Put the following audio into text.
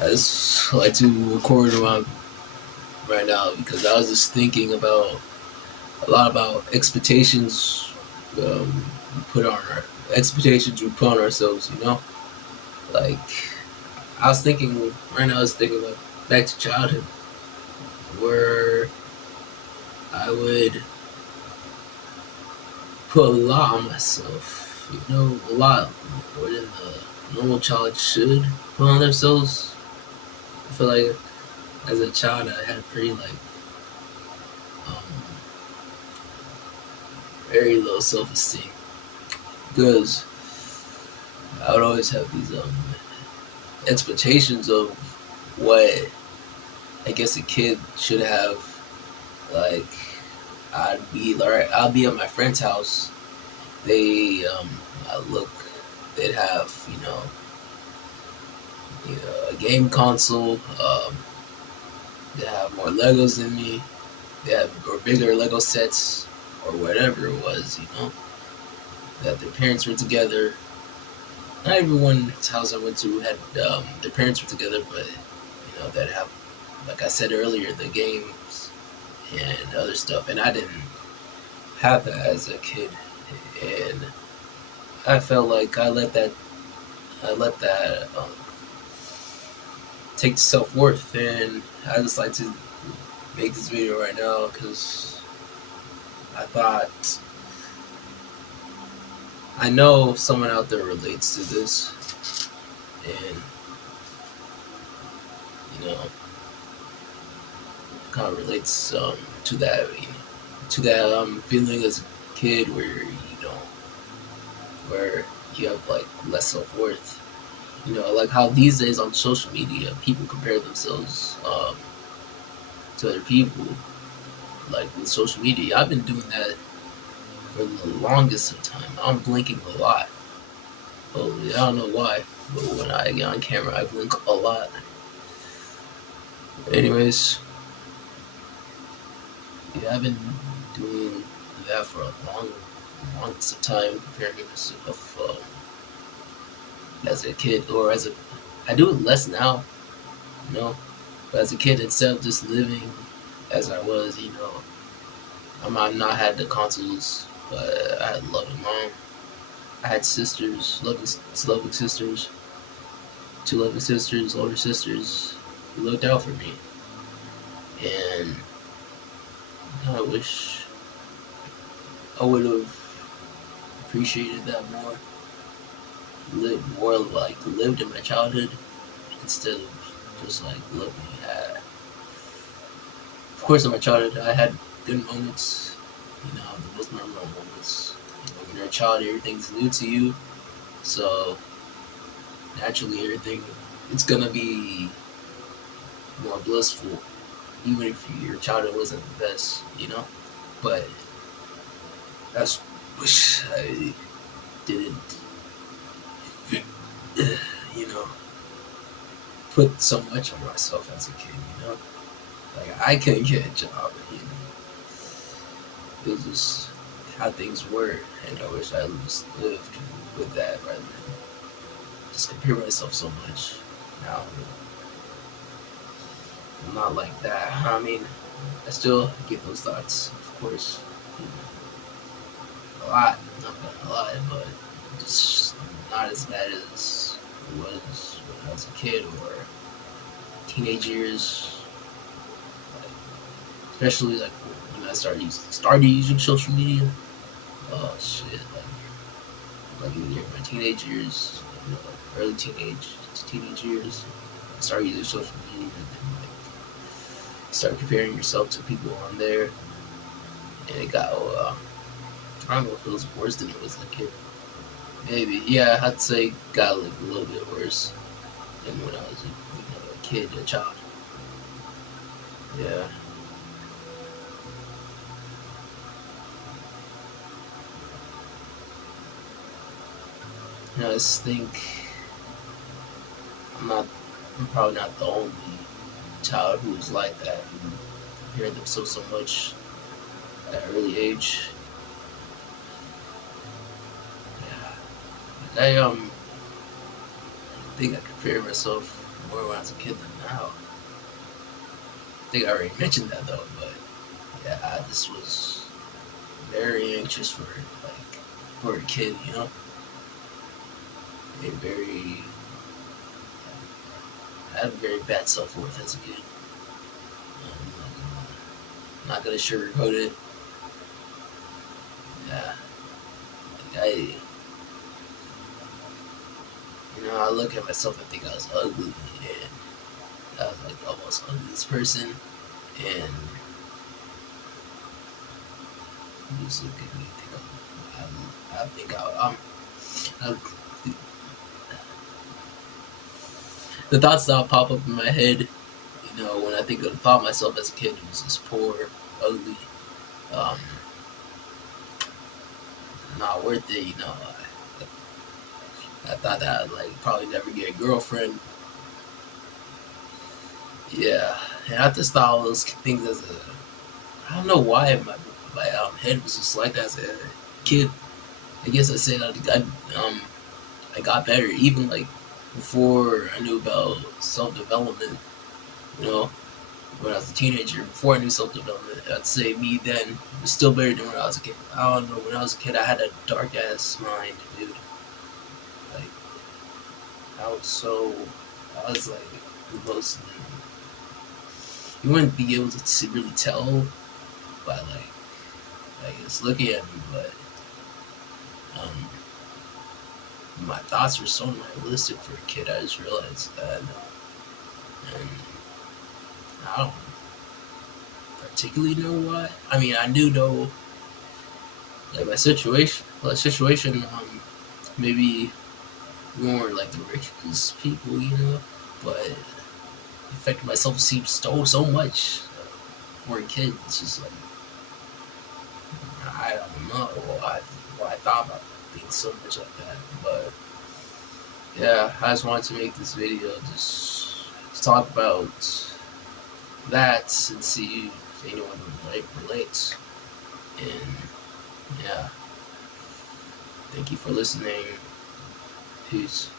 I just like to record around right now because I was just thinking about a lot about expectations we put on our expectations we put on ourselves. Like I was thinking right now. I was thinking about back to childhood where I would put a lot on myself. A lot more than the normal child should put on themselves. I feel like as a child, I had a pretty um, very low self esteem because I would always have these expectations of what I guess a kid should have. Like I'll be at my friend's house. They I look, they'd have a game console. They have more Legos than me. They have or bigger Lego sets or whatever it was. That their parents were together. Not everyone's house I went to had their parents were together, but that have, like I said earlier, the games and other stuff, and I didn't have that as a kid, and I felt like I let that take self worth, and I just like to make this video right now because I thought I know someone out there relates to this, and you know kind of relates to that feeling as a kid where you have like less self worth. Like how these days on social media people compare themselves to other people. Like with social media, I've been doing that for the longest of time. I'm blinking a lot. Oh, I don't know why, but when I get on camera, I blink a lot. Anyways, yeah, I've been doing that for a longest of time, comparing myself as a kid, or I do it less now, you know. But as a kid, instead of just living as I was, I'm not had the consoles, but I had a loving mom. I had sisters, loving sisters, two loving sisters, older sisters who looked out for me, and I wish I would have appreciated that more, lived in my childhood instead of just like looking at. Of course, in my childhood, I had good moments. The most memorable moments. When you're a child, everything's new to you, so naturally, everything it's gonna be more blissful, even if your childhood wasn't the best. But I just wish I didn't, you know, put so much on myself as a kid. Like I couldn't get a job. It was just how things were, and I wish I just lived with that rather than just compare myself so much. Now I'm not like that. I mean, I still get those thoughts, of course, a lot, not a lot, but just not as bad as it was when I was a kid or teenage years. Like, especially like when I started using social media. Oh shit! Like in my teenage years, early teenage years, I started using social media, and then start comparing yourself to people on there, and it got I don't know if it was worse than it was as a kid. Maybe, yeah, I'd say it got like a little bit worse than when I was a kid, a child. Yeah. I just think I'm probably not the only child who was like that, who compared themselves so much at an early age. Yeah. I think I compared myself more when I was a kid than now. I think I already mentioned that though, but yeah, I just was very anxious for a kid, you know. A very I had a very bad self worth as a kid. I'm not gonna sugarcoat it. Yeah, like I look at myself and think I was ugly, and I was like almost ugliest person, and just look at me and think I think I'm the thoughts that pop up in my head, when I think of thought myself as a kid was just poor, ugly, um, not worth it. I thought that I'd like probably never get a girlfriend. Yeah, and I just thought all those things as I don't know why my head was just like that as a kid. I guess I said I got better even like before I knew about self development. You know, when I was a teenager, before I knew self development, I'd say me then was still better than when I was a kid. I don't know. When I was a kid, I had a dark ass mind, dude. Like I was like the most. You wouldn't be able to really tell by like it's looking at me, but um, my thoughts were so nihilistic for a kid. I just realized that, and I don't particularly know why. I mean, I do know like my situation, maybe more like the richest people, but it affected my self esteem so much for a kid. It's just like I don't know why I thought about things so much like that, but yeah, I just wanted to make this video just to talk about that and see if anyone would relate. And yeah, thank you for listening. Peace.